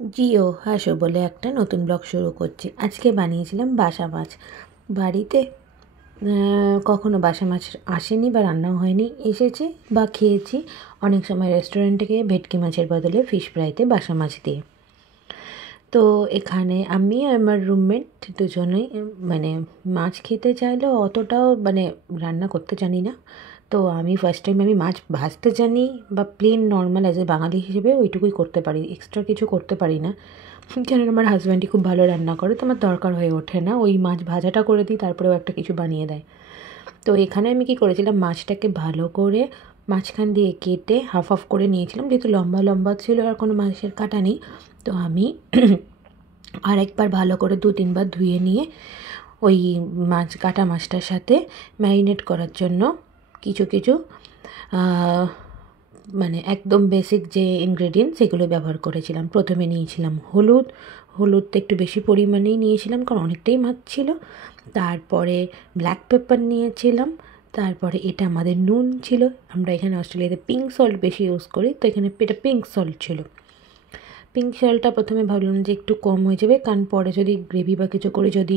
জিও হাসো বলে একটা নতুন ব্লগ শুরু করছি। আজকে বানিয়েছিলাম বাসা মাছ। বাড়িতে কখনো বাসা মাছ আসেনি বা রান্নাও হয়নি, এসেছে বা খেয়েছি অনেক সময় রেস্টুরেন্টে গিয়ে ভেটকি মাছের বদলে ফিশ ফ্রাইতে বাসা মাছ দিয়ে। তো এখানে আমি আর আমার রুমমেট দুজনেই মানে মাছ খেতে চাইলেও অতটাও রান্না করতে জানি না। তো আমি ফার্স্ট টাইম মাছ ভাজতে জানি বা প্লেন নর্মাল অ্যাজ এ বাঙালি হিসেবে ওইটুকুই করতে পারি, এক্সট্রা কিছু করতে পারি না। কেননা আমার হাজব্যান্ডই খুব ভালো রান্না করে, তো আমার দরকার হয়ে ওঠে না, ওই মাছ ভাজাটা করে দিই, তারপরেও একটা কিছু বানিয়ে দেয়। তো এখানে আমি কী করেছিলাম, মাছটাকে ভালো করে মাঝখান দিয়ে কেটে হাফ হাফ করে নিয়েছিলাম, যেহেতু লম্বা লম্বা ছিল আর কোনো মাছের কাটা নেই। তো আমি আরেকবার ভালো করে 2-3 বার ধুয়ে নিয়ে ওই কাটা মাছটার সাথে ম্যারিনেট করার জন্য কিছু কিছু একদম বেসিক যে ইনগ্রেডিয়েন্টস সেগুলো ব্যবহার করেছিলাম। প্রথমে নিয়েছিলাম হলুদটা একটু বেশি পরিমাণেই নিয়েছিলাম, কারণ অনেকটাই মাছ ছিল। তারপরে ব্ল্যাক পেপার নিয়েছিলাম। তারপরে এটা আমাদের নুন ছিল, আমরা এখানে অস্ট্রেলিয়াতে পিঙ্ক সল্ট বেশি ইউজ করি, তো এখানে এটা পিঙ্ক সল্ট ছিল। পিঙ্ক সল্টটা প্রথমে ভাবলাম যে একটু কম হয়ে যাবে, কারণ পরে যদি গ্রেভি বা কিছু করে যদি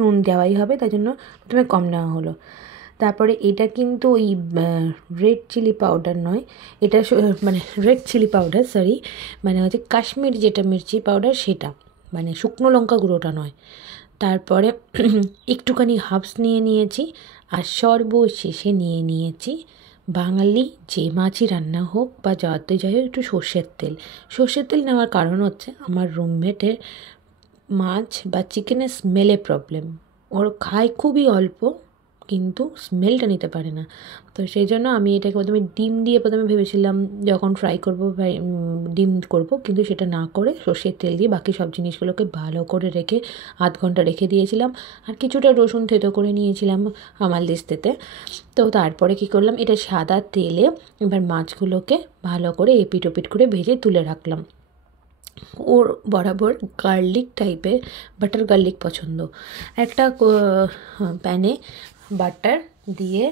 নুন দেওয়াই হবে, তাই জন্য প্রথমে কম নেওয়া হলো। তারপরে এটা কিন্তু ওই রেড চিলি পাউডার নয়, এটা রেড চিলি পাউডার হচ্ছে কাশ্মীর যেটা মির্চি পাউডার সেটা, শুকনো লঙ্কা গুঁড়োটা নয়। তারপরে একটুখানি হার্বস নিয়ে নিয়েছি, আর সর্বশেষে নিয়ে নিয়েছি বাঙালি যে মাছই রান্না হোক বা যাতে যাই হোক একটু সর্ষের তেল নেওয়ার কারণ হচ্ছে আমার রুমমেটের মাছ বা চিকেনের স্মেলে প্রবলেম, ওর খায় খুবই অল্প কিন্তু স্মেলটা নিতে পারে না। তো সেই জন্য আমি এটাকে ডিম দিয়ে প্রথমে ভেবেছিলাম যখন ফ্রাই করবো ডিম করব, কিন্তু সেটা না করে সর্ষের তেল দিয়ে বাকি সব জিনিসগুলোকে ভালো করে রেখে আধ ঘন্টা রেখে দিয়েছিলাম। আর কিছুটা রসুন থেতো করে নিয়েছিলাম হামালদিস্তাতে। তো তারপরে কী করলাম, এটা সাদা তেলে এবার মাছগুলোকে ভালো করে এপিট ওপিট করে ভেজে তুলে রাখলাম। ওর বরাবর গার্লিক টাইপের বাটার গার্লিক পছন্দ। একটা প্যানে বাটার দিয়ে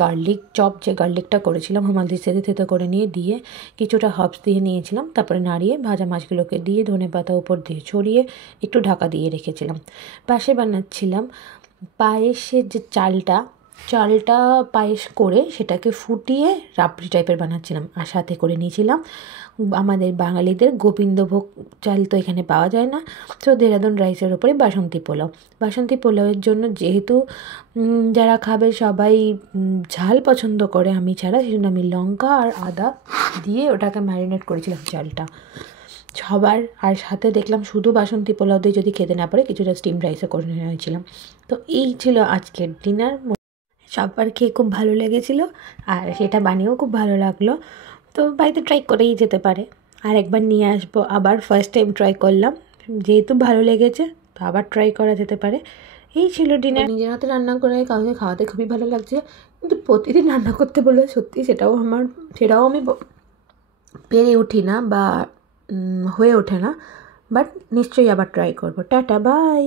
গার্লিক চপ যে গার্লিকটা করেছিলাম হামালদির সাথে থেতো করে নিয়ে দিয়ে কিছুটা হার্বস দিয়ে নিয়েছিলাম, তারপরে নাড়িয়ে ভাজা মাছগুলোকে দিয়ে ধনেপাতা উপর দিয়ে ছড়িয়ে একটু ঢাকা দিয়ে রেখেছিলাম। পাশে বানাচ্ছিলাম পায়েসের যে চালটা পায়েস করে সেটাকে ফুটিয়ে রাবড়ি টাইপের বানাচ্ছিলাম, আর সাথে করে নিয়েছিলাম আমাদের বাঙালিদের গোবিন্দভোগ চাল তো এখানে পাওয়া যায় না, তো দেরাদুন রাইসের ওপরে বাসন্তী পোলাওয়ের জন্য যেহেতু যারা খাবে সবাই ঝাল পছন্দ করে আমি ছাড়া, সেই জন্য আমি লঙ্কা আর আদা দিয়ে ওটাকে ম্যারিনেট করেছিলাম চালটা সবার। আর সাথে দেখলাম শুধু বাসন্তী পোলাও দিয়ে যদি খেতে না পারে কিছুটা স্টিম রাইসও করে নিয়েছিলাম। তো এই ছিল আজকের ডিনার। সবার খেয়ে খুব ভালো লেগেছিলো আর সেটা বানিয়েও খুব ভালো লাগলো। তো বাড়িতে ট্রাই করেই যেতে পারে, আর একবার নিয়ে আসবো। আবার ফার্স্ট টাইম ট্রাই করলাম, যেহেতু ভালো লেগেছে তো আবার ট্রাই করা যেতে পারে। এই ছিল ডিনার। নিজের হাতে রান্না করে কাউকে খাওয়াতে খুবই ভালো লাগছে, কিন্তু প্রতিদিন রান্না করতে বলে সত্যি সেটাও আমি পেরে উঠি না বা হয়ে ওঠে না, বাট নিশ্চয়ই আবার ট্রাই করবো। Tata, by.